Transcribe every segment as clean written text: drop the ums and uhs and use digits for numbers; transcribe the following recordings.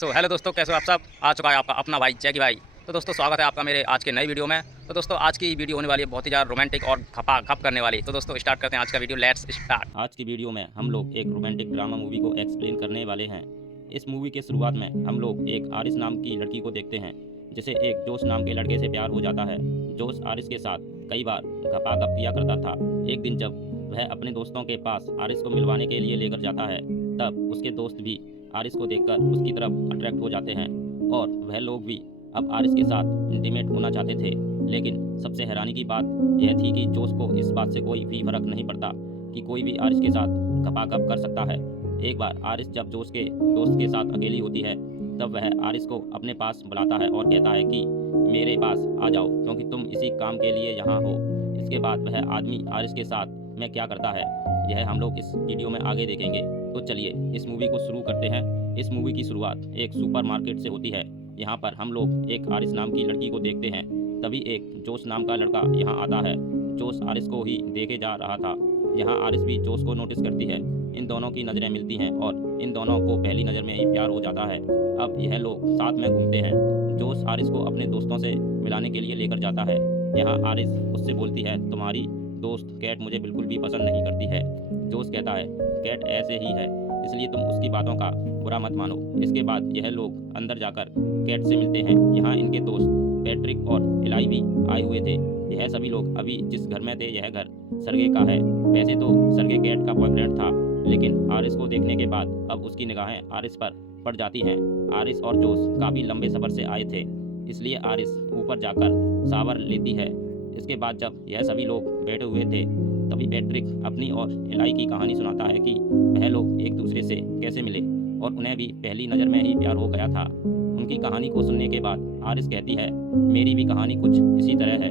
Hello दोस्तों, कैसे हो आप सब। आ चुका है आपका अपना भाई जैकी भाई। तो दोस्तों स्वागत है आपका मेरे आज के नई वीडियो में। तो दोस्तों आज की वीडियो होने वाली है बहुत ही ज़्यादा रोमांटिक और खपा करने वाली। तो दोस्तों स्टार्ट करते हैं आज का वीडियो, लेट्स स्टार्ट। आज की वीडियो में हम लोग एक रोमांटिक ड्रामा मूवी को एक्सप्लेन करने वाले हैं। इस मूवी के शुरुआत में हम लोग एक आरिस नाम की लड़की को देखते हैं जिसे एक जोश नाम के लड़के से प्यार हो जाता है। जोश आरिस के साथ कई बार घपाघप किया करता था। एक दिन जब वह अपने दोस्तों के पास आरिस को मिलवाने के लिए लेकर जाता है, तब उसके दोस्त भी आरिस को देखकर उसकी तरफ अट्रैक्ट हो जाते हैं और वह लोग भी अब आरिस के साथ इंटीमेट होना चाहते थे। लेकिन सबसे हैरानी की बात यह थी कि जोश को इस बात से कोई भी फर्क नहीं पड़ता कि कोई भी आरिस के साथ घपाघप कर सकता है। एक बार आरिस जब जोश के दोस्त के साथ अकेली होती है, तब वह आरिस को अपने पास बुलाता है और कहता है कि मेरे पास आ जाओ क्योंकि तुम इसी काम के लिए यहाँ हो। इसके बाद वह आदमी आरिस के साथ में क्या करता है, यह हम लोग इस वीडियो में आगे देखेंगे। तो चलिए इस मूवी को शुरू करते हैं। इस मूवी की शुरुआत एक सुपरमार्केट से होती है। यहाँ पर हम लोग एक आरिस नाम की लड़की को देखते हैं। तभी एक जोश नाम का लड़का यहाँ आता है। जोश आरिस को ही देखे जा रहा था। यहाँ आरिस भी जोश को नोटिस करती है। इन दोनों की नज़रें मिलती हैं और इन दोनों को पहली नज़र में ही प्यार हो जाता है। अब यह लोग साथ में घूमते हैं। जोश आरिस को अपने दोस्तों से मिलाने के लिए लेकर जाता है। यहाँ आरिस उससे बोलती है, तुम्हारी दोस्त कैट मुझे बिल्कुल भी पसंद नहीं करती है। जोश कहता है, कैट ऐसे ही है, इसलिए तुम उसकी बातों का बुरा मत मानो। इसके बाद यह लोग अंदर जाकर कैट से मिलते हैं। यहाँ इनके दोस्त पैट्रिक और एलाई भी आए हुए थे। यह सभी लोग अभी जिस घर में थे, यह घर सरगे का है। वैसे तो सरगे कैट का बॉयफ्रेंड था, लेकिन आरिस को देखने के बाद अब उसकी निगाहें आरिस पर पड़ जाती हैं। आरिस और जोश काफ़ी लंबे सफ़र से आए थे, इसलिए आरिस ऊपर जाकर शावर लेती है। इसके बाद जब यह सभी लोग बैठे हुए थे, तभी पैट्रिक अपनी और एलाई की कहानी सुनाता है कि वह लोग एक दूसरे से कैसे मिले और उन्हें भी पहली नज़र में ही प्यार हो गया था। उनकी कहानी को सुनने के बाद आरिस कहती है, मेरी भी कहानी कुछ इसी तरह है।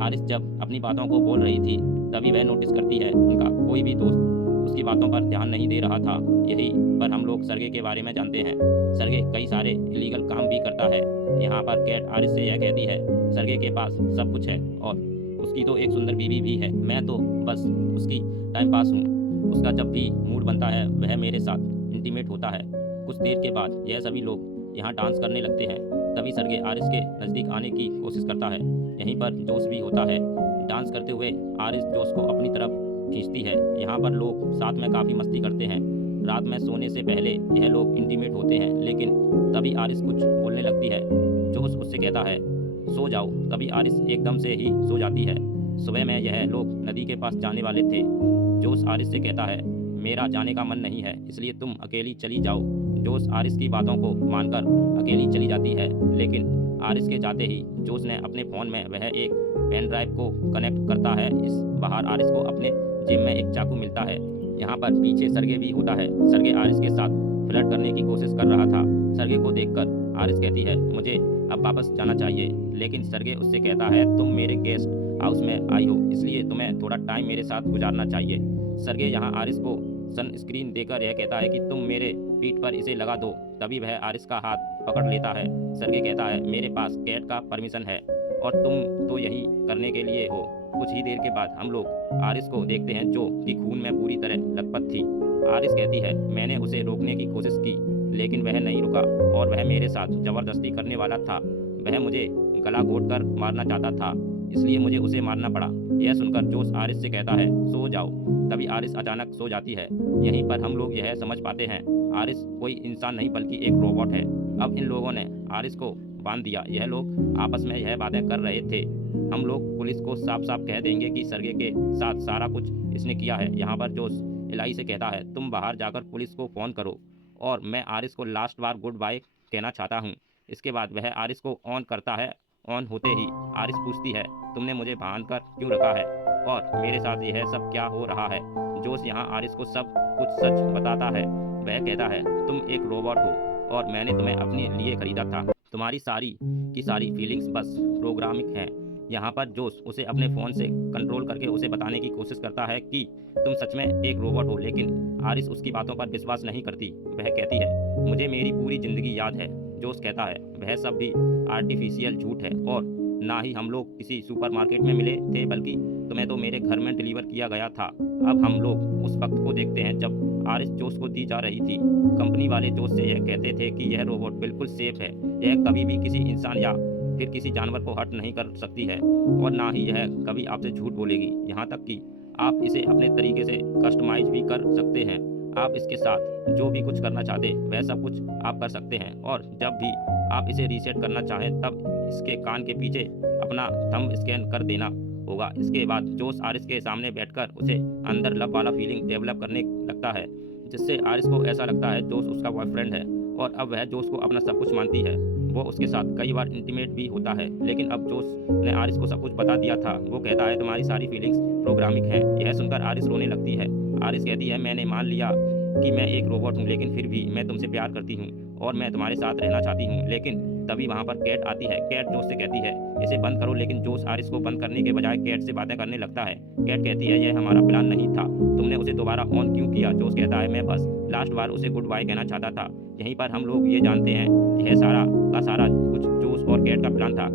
आरिस जब अपनी बातों को बोल रही थी, तभी वह नोटिस करती है उनका कोई भी दोस्त उसकी बातों पर ध्यान नहीं दे रहा था। यही पर हम लोग सरगे के बारे में जानते हैं। सरगे कई सारे इलीगल काम भी करता है। यहाँ पर कैट आरिस से यह कहती है, सरगे के पास सब कुछ है और उसकी तो एक सुंदर बीवी भी है। मैं तो बस उसकी टाइम पास हूँ। उसका जब भी मूड बनता है वह मेरे साथ इंटीमेट होता है। कुछ देर के बाद यह सभी लोग यहाँ डांस करने लगते हैं। तभी सरगे आरिस के नज़दीक आने की कोशिश करता है। यहीं पर जोश भी होता है। डांस करते हुए आरिस जोश को अपनी तरफ खींचती है। यहाँ पर लोग साथ में काफ़ी मस्ती करते हैं। रात में सोने से पहले यह लोग इंटीमेट होते हैं, लेकिन तभी आरिस कुछ बोलने लगती है। जोश उससे कहता है, सो जाओ। तभी आरिस एकदम से ही सो जाती है। सुबह में यह लोग नदी के पास जाने वाले थे। जोश आरिस से कहता है, मेरा जाने का मन नहीं है, इसलिए तुम अकेली चली जाओ। जोश आरिस की बातों को मानकर अकेली चली जाती है, लेकिन आरिस के जाते ही जोश ने अपने फ़ोन में वह एक पेन ड्राइव को कनेक्ट करता है। इस बाहर आरिस को अपने जेब में एक चाकू मिलता है। यहाँ पर पीछे सरगे भी होता है। सरगे आरिस के साथ फ्लर्ट करने की कोशिश कर रहा था। सरगे को देखकर आरिस कहती है, मुझे अब वापस जाना चाहिए, लेकिन सरगे उससे कहता है, तुम मेरे गेस्ट हाउस में आई हो, इसलिए तुम्हें थोड़ा टाइम मेरे साथ गुजारना चाहिए। सरगे यहाँ आरिस को सनस्क्रीन देकर यह कहता है कि तुम मेरे पीठ पर इसे लगा दो। तभी वह आरिस का हाथ पकड़ लेता है। सरगे कहता है, मेरे पास कैट का परमिशन है और तुम तो यही करने के लिए हो। कुछ ही देर के बाद हम लोग आरिस को देखते हैं, जो कि खून में पूरी तरह लथपथ थी। आरिस कहती है, मैंने उसे रोकने की कोशिश की, लेकिन वह नहीं रुका और वह मेरे साथ ज़बरदस्ती करने वाला था। वह मुझे गला घोंटकर मारना चाहता था, इसलिए मुझे उसे मारना पड़ा। यह सुनकर जोश आरिस से कहता है, सो जाओ। तभी आरिस अचानक सो जाती है। यहीं पर हम लोग यह समझ पाते हैं, आरिस कोई इंसान नहीं बल्कि एक रोबोट है। अब इन लोगों ने आरिस को बांध दिया। यह लोग आपस में यह बातें कर रहे थे। हम लोग पुलिस को साफ साफ कह देंगे कि सरगे के साथ सारा कुछ इसने किया है। यहाँ पर जोश एलाई से कहता है, तुम बाहर जाकर पुलिस को फ़ोन करो और मैं आरिस को लास्ट बार गुड बाय कहना चाहता हूँ। इसके बाद वह आरिस को ऑन करता है। ऑन होते ही आरिस पूछती है, तुमने मुझे बांध कर क्यों रखा है और मेरे साथ यह सब क्या हो रहा है। जोश यहाँ आरिस को सब कुछ सच बताता है। वह कहता है, तुम एक रोबोट हो और मैंने तुम्हें अपने लिए खरीदा था। तुम्हारी सारी की सारी फीलिंग्स बस प्रोग्रामिंग हैं। यहाँ पर जोश उसे अपने फ़ोन से कंट्रोल करके उसे बताने की कोशिश करता है कि तुम सच में एक रोबोट हो, लेकिन आरिस उसकी बातों पर विश्वास नहीं करती। वह कहती है, मुझे मेरी पूरी ज़िंदगी याद है। जोश कहता है, वह सब भी आर्टिफिशियल झूठ है और ना ही हम लोग किसी सुपरमार्केट में मिले थे, बल्कि तुम्हें तो मेरे घर में डिलीवर किया गया था। अब हम लोग उस वक्त को देखते हैं जब आरिस जोश को दी जा रही थी। कंपनी वाले जोश से यह कहते थे कि यह रोबोट बिल्कुल सेफ है, यह कभी भी किसी इंसान या फिर किसी जानवर को हर्ट नहीं कर सकती है और ना ही यह कभी आपसे झूठ बोलेगी। यहाँ तक कि आप इसे अपने तरीके से कस्टमाइज भी कर सकते हैं। आप इसके साथ जो भी कुछ करना चाहते वह सब कुछ आप कर सकते हैं और जब भी आप इसे रीसेट करना चाहें तब इसके कान के पीछे अपना थंब स्कैन कर देना होगा। इसके बाद जोश आरिस के सामने बैठकर उसे अंदर लव वाला फीलिंग डेवलप करने लगता है, जिससे आरिस को ऐसा लगता है जोश उसका बॉयफ्रेंड है और अब वह जोश को अपना सब कुछ मानती है। वो उसके साथ कई बार इंटीमेट भी होता है, लेकिन अब जोश ने आरिस को सब कुछ बता दिया था। वो कहता है तुम्हारी सारी फीलिंग्स प्रोग्रामिक हैं। यह सुनकर आरिस रोने लगती है। आरिस कहती है मैंने मान लिया कि मैं एक रोबोट हूँ, लेकिन फिर भी मैं तुमसे प्यार करती हूँ और मैं तुम्हारे साथ रहना चाहती हूँ। लेकिन तभी वहाँ पर कैट आती है। कैट जोश से कहती है इसे बंद करो, लेकिन जोश आरिस को बंद करने के बजाय कैट से बातें करने लगता है। कैट कहती है यह हमारा प्लान नहीं था, तुमने उसे दोबारा ऑन क्यों किया? जोश कहता है मैं बस लास्ट बार उसे गुड बाय कहना चाहता था। यहीं पर हम लोग ये जानते हैं यह सारा का सारा कुछ जोश और कैट का प्लान था।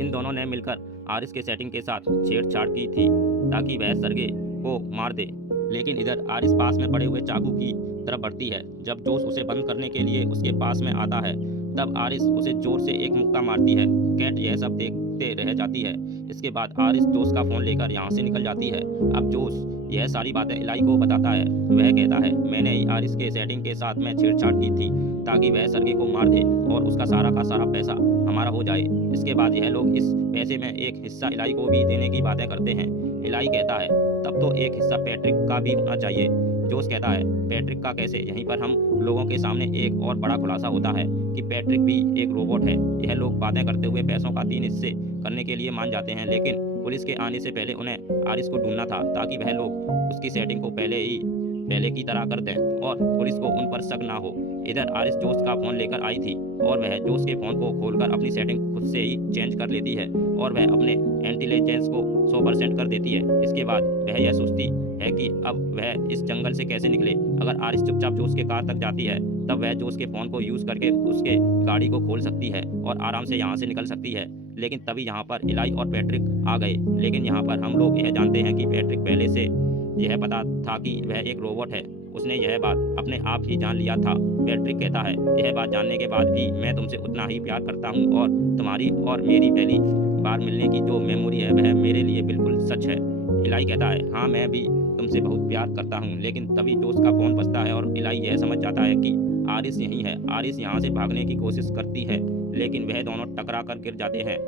इन दोनों ने मिलकर आरिस के सेटिंग के साथ छेड़छाड़ की थी ताकि वह सरगे को मार दे। लेकिन इधर आरिस पास में पड़े हुए चाकू की तरफ बढ़ती है। जब जोश उसे बंद करने के लिए उसके पास में आता है तब आरिस उसे जोर से एक मुक्का मारती है। कैट यह सब देखते रह जाती है। इसके बाद आरिस जोश का फ़ोन लेकर यहाँ से निकल जाती है। अब जोश यह सारी बातें इलाई को बताता है। वह कहता है मैंने ही आरिस के सेटिंग के साथ में छेड़छाड़ की थी ताकि वह सरगे को मार दे और उसका सारा का सारा पैसा हमारा हो जाए। इसके बाद यह लोग इस पैसे में एक हिस्सा इलाई को भी देने की बातें करते हैं। इलाई कहता है तब तो एक हिस्सा पैट्रिक का भी होना चाहिए। जोश कहता है पैट्रिक का कैसे? यहीं पर हम लोगों के सामने एक और बड़ा खुलासा होता है कि पैट्रिक भी एक रोबोट है। यह लोग बातें करते हुए पैसों का 3 हिस्से करने के लिए मान जाते हैं, लेकिन पुलिस के आने से पहले उन्हें आरिस को ढूंढना था ताकि वह लोग उसकी सेटिंग को पहले की तरह कर दें और पुलिस को उन पर शक ना हो। इधर आरिस जोश का फ़ोन लेकर आई थी और वह जोश के फ़ोन को खोलकर अपनी सेटिंग खुद से ही चेंज कर लेती है और वह अपने इंटेलिजेंस को 100% कर देती है। इसके बाद वह यह सोचती है कि अब वह इस जंगल से कैसे निकले। अगर आरिस चुपचाप जोश के कार तक जाती है तब वह जोश के फ़ोन को यूज़ करके उसके गाड़ी को खोल सकती है और आराम से यहाँ से निकल सकती है। लेकिन तभी यहाँ पर इलाई और पैट्रिक आ गए। लेकिन यहाँ पर हम लोग यह जानते हैं कि पैट्रिक पहले से यह पता था कि वह एक रोबोट है। उसने यह बात अपने आप ही जान लिया था। पैट्रिक कहता है यह बात जानने के बाद भी मैं तुमसे उतना ही प्यार करता हूँ और तुम्हारी और मेरी पहली बार मिलने की जो मेमोरी है वह मेरे लिए बिल्कुल सच है। इलाई कहता है हाँ मैं भी तुमसे बहुत प्यार करता हूँ। लेकिन तभी जोश का फ़ोन बजता है और इलाई यह समझ जाता है कि आरिस यहीं है। आरिस यहाँ से भागने की कोशिश करती है, लेकिन वह दोनों टकरा कर गिर जाते हैं।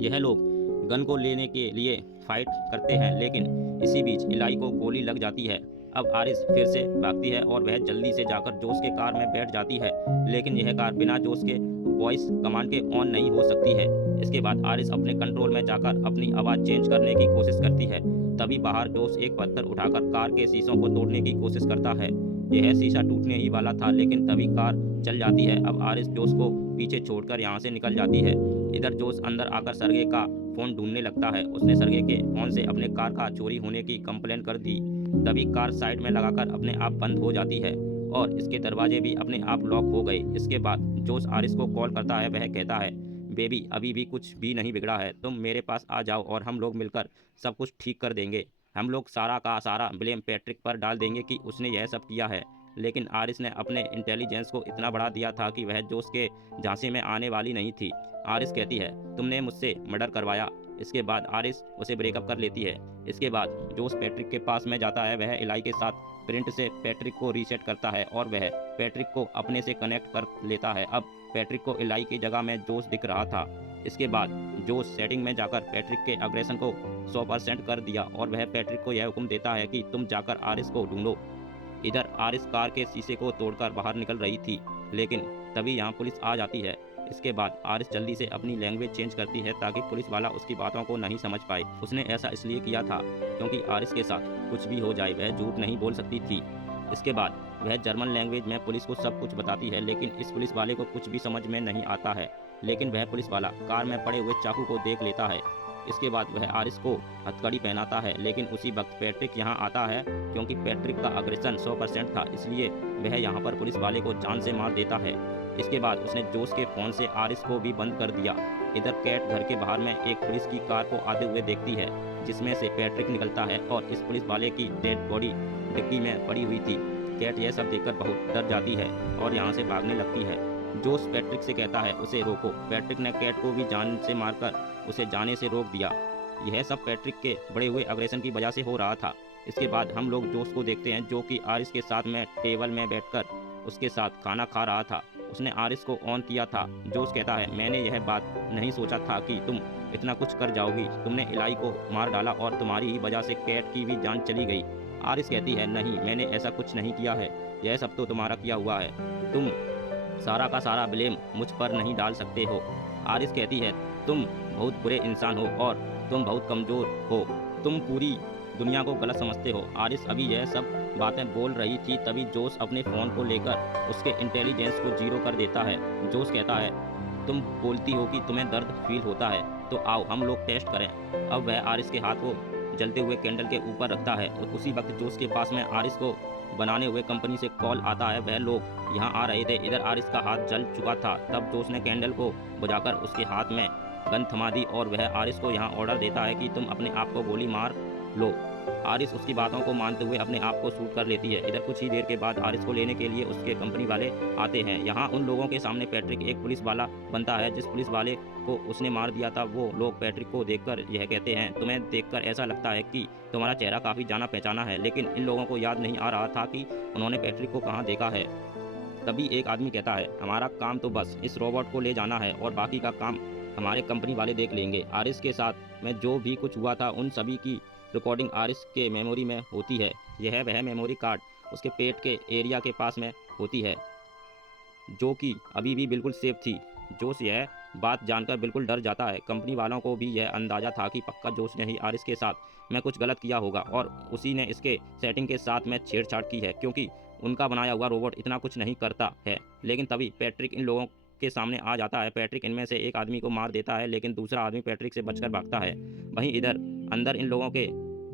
यह लोग गन को लेने के लिए फाइट करते हैं, लेकिन इसी बीच इलाई को गोली लग जाती है। अब आरिस फिर से भागती है और वह जल्दी से जाकर जोश के कार में बैठ जाती है, लेकिन यह कार बिना जोश के वॉइस कमांड के ऑन नहीं हो सकती है। इसके बाद आरिस अपने कंट्रोल में जाकर अपनी आवाज़ चेंज करने की कोशिश करती है। तभी बाहर जोश एक पत्थर उठाकर कार के शीशों को तोड़ने की कोशिश करता है। यह शीशा टूटने ही वाला था, लेकिन तभी कार चल जाती है। अब आरिस जोश को पीछे छोड़कर यहाँ से निकल जाती है। इधर जोश अंदर आकर सरगे का फ़ोन ढूंढने लगता है। उसने सरगे के फ़ोन से अपने कार का चोरी होने की कंप्लेंट कर दी। तभी कार साइड में लगाकर अपने आप बंद हो जाती है और इसके दरवाजे भी अपने आप लॉक हो गए। इसके बाद जोश आरिस को कॉल करता है। वह कहता है बेबी अभी भी कुछ भी नहीं बिगड़ा है, तुम मेरे पास आ जाओ और हम लोग मिलकर सब कुछ ठीक कर देंगे। हम लोग सारा का सारा ब्लेम पैट्रिक पर डाल देंगे कि उसने यह सब किया है। लेकिन आरिस ने अपने इंटेलिजेंस को इतना बढ़ा दिया था कि वह जोश के झांसे में आने वाली नहीं थी। आरिस कहती है तुमने मुझसे मर्डर करवाया। इसके बाद आरिस उसे ब्रेकअप कर लेती है। इसके बाद जोश पैट्रिक के पास में जाता है। वह इलाई के साथ प्रिंट से पैट्रिक को रीसेट करता है और वह पैट्रिक को अपने से कनेक्ट कर लेता है। अब पैट्रिक को इलाई की जगह में जोश दिख रहा था। इसके बाद जोश सेटिंग में जाकर पैट्रिक के अग्रेशन को 100% कर दिया और वह पैट्रिक को यह हुक्म देता है कि तुम जाकर आरिस को ढूंढो। इधर आरिस कार के शीशे को तोड़कर बाहर निकल रही थी, लेकिन तभी यहाँ पुलिस आ जाती है। इसके बाद आरिस जल्दी से अपनी लैंग्वेज चेंज करती है ताकि पुलिस वाला उसकी बातों को नहीं समझ पाए। उसने ऐसा इसलिए किया था क्योंकि आरिस के साथ कुछ भी हो जाए वह झूठ नहीं बोल सकती थी। इसके बाद वह जर्मन लैंग्वेज में पुलिस को सब कुछ बताती है, लेकिन इस पुलिस वाले को कुछ भी समझ में नहीं आता है। लेकिन वह पुलिस वाला कार में पड़े हुए चाकू को देख लेता है। इसके बाद वह आरिस को हथकड़ी पहनाता है, लेकिन उसी वक्त पैट्रिक यहाँ आता है। क्योंकि पैट्रिक का अग्रेशन 100% था, इसलिए वह यहाँ पर पुलिस वाले को जान से मार देता है। इसके बाद उसने जोश के फ़ोन से आरिस को भी बंद कर दिया। इधर कैट घर के बाहर में एक पुलिस की कार को आते हुए देखती है, जिसमें से पैट्रिक निकलता है और इस पुलिस वाले की डेड बॉडी डिग्गी में पड़ी हुई थी। कैट यह सब देखकर बहुत डर जाती है और यहाँ से भागने लगती है। जोश पैट्रिक से कहता है उसे रोको। पैट्रिक ने कैट को भी जान से मारकर उसे जाने से रोक दिया। यह सब पैट्रिक के बढ़े हुए अग्रेशन की वजह से हो रहा था। इसके बाद हम लोग जोश को देखते हैं जो कि आरिस के साथ में टेबल में बैठकर उसके साथ खाना खा रहा था। उसने आरिस को ऑन किया था। जोश कहता है मैंने यह बात नहीं सोचा था कि तुम इतना कुछ कर जाओगी। तुमने इलाई को मार डाला और तुम्हारी ही वजह से कैट की भी जान चली गई। आरिस कहती है नहीं, मैंने ऐसा कुछ नहीं किया है, यह सब तो तुम्हारा किया हुआ है। तुम सारा का सारा ब्लेम मुझ पर नहीं डाल सकते हो। आरिस कहती है तुम बहुत बुरे इंसान हो और तुम बहुत कमज़ोर हो, तुम पूरी दुनिया को गलत समझते हो। आरिस अभी यह सब बातें बोल रही थी तभी जोश अपने फ़ोन को लेकर उसके इंटेलिजेंस को 0 कर देता है। जोश कहता है तुम बोलती हो कि तुम्हें दर्द फील होता है, तो आओ हम लोग टेस्ट करें। अब वह आरिस के हाथ को जलते हुए कैंडल के ऊपर रखता है और उसी वक्त जोश के पास में आरिस को बनाने हुए कंपनी से कॉल आता है। वह लोग यहाँ आ रहे थे। इधर आरिस का हाथ जल चुका था। तब जोश ने कैंडल को बुझाकर उसके हाथ में गन थमा दी और वह आरिस को यहाँ ऑर्डर देता है कि तुम अपने आप को गोली मार लो। आरिस उसकी बातों को मानते हुए अपने आप को शूट कर लेती है। इधर कुछ ही देर के बाद आरिस को लेने के लिए उसके कंपनी वाले आते हैं। यहाँ उन लोगों के सामने पैट्रिक एक पुलिस वाला बनता है। जिस पुलिस वाले को उसने मार दिया था वो लोग पैट्रिक को देखकर यह कहते हैं तुम्हें देखकर ऐसा लगता है कि तुम्हारा चेहरा काफ़ी जाना पहचाना है, लेकिन इन लोगों को याद नहीं आ रहा था कि उन्होंने पैट्रिक को कहाँ देखा है। तभी एक आदमी कहता है हमारा काम तो बस इस रोबोट को ले जाना है और बाकी का काम हमारे कंपनी वाले देख लेंगे। आरिस के साथ में जो भी कुछ हुआ था उन सभी की रिकॉर्डिंग आरिस के मेमोरी में होती है। यह वह मेमोरी कार्ड उसके पेट के एरिया के पास में होती है जो कि अभी भी बिल्कुल सेफ थी। जोश यह बात जानकर बिल्कुल डर जाता है। कंपनी वालों को भी यह अंदाज़ा था कि पक्का जोश ने ही आरिस के साथ में कुछ गलत किया होगा और उसी ने इसके सेटिंग के साथ में छेड़छाड़ की है, क्योंकि उनका बनाया हुआ रोबोट इतना कुछ नहीं करता है। लेकिन तभी पैट्रिक इन लोगों के सामने आ जाता है। पैट्रिक इनमें से एक आदमी को मार देता है, लेकिन दूसरा आदमी पैट्रिक से बचकर भागता है। वहीं इधर अंदर इन लोगों के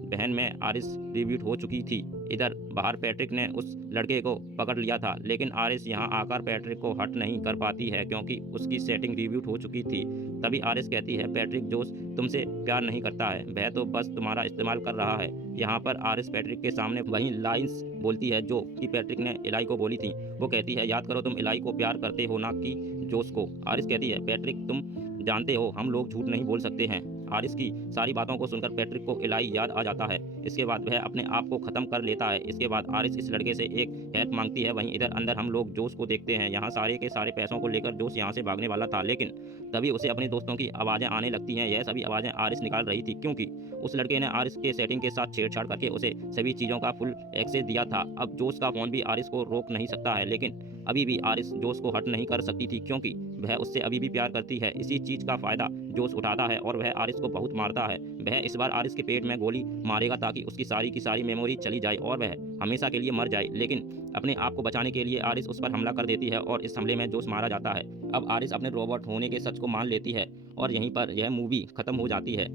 बहन में आरिस रिब्यूट हो चुकी थी। इधर बाहर पैट्रिक ने उस लड़के को पकड़ लिया था, लेकिन आरिस यहाँ आकर पैट्रिक को हट नहीं कर पाती है क्योंकि उसकी सेटिंग रिब्यूट हो चुकी थी। तभी आरिस कहती है पैट्रिक जोश तुमसे प्यार नहीं करता है, वह तो बस तुम्हारा इस्तेमाल कर रहा है। यहाँ पर आरिस पैट्रिक के सामने वही लाइंस बोलती है जो कि पैट्रिक ने इलाई को बोली थी। वो कहती है याद करो तुम इलाई को प्यार करते हो ना कि जोश को। आरिस कहती है पैट्रिक तुम जानते हो हम लोग झूठ नहीं बोल सकते हैं। आरिस की सारी बातों को सुनकर पैट्रिक को इलाई याद आ जाता है। इसके बाद वह अपने आप को ख़त्म कर लेता है। इसके बाद आरिस इस लड़के से एक हेल्प मांगती है। वहीं इधर अंदर हम लोग जोश को देखते हैं। यहाँ सारे के सारे पैसों को लेकर जोश यहाँ से भागने वाला था, लेकिन तभी उसे अपने दोस्तों की आवाज़ें आने लगती हैं। यह सभी आवाज़ें आरिस निकाल रही थी क्योंकि उस लड़के ने आरिस के सेटिंग के साथ छेड़छाड़ करके उसे सभी चीज़ों का फुल एक्सेस दिया था। अब जोश का फ़ोन भी आरिस को रोक नहीं सकता है, लेकिन अभी भी आरिस जोश को हट नहीं कर सकती थी क्योंकि वह उससे अभी भी प्यार करती है। इसी चीज़ का फ़ायदा जोश उठाता है और वह आरिस को बहुत मारता है। वह इस बार आरिस के पेट में गोली मारेगा ताकि उसकी सारी की सारी मेमोरी चली जाए और वह हमेशा के लिए मर जाए, लेकिन अपने आप को बचाने के लिए आरिस उस पर हमला कर देती है और इस हमले में जोश मारा जाता है। अब आरिस अपने रोबोट होने के सच को मान लेती है और यहीं पर यह मूवी खत्म हो जाती है।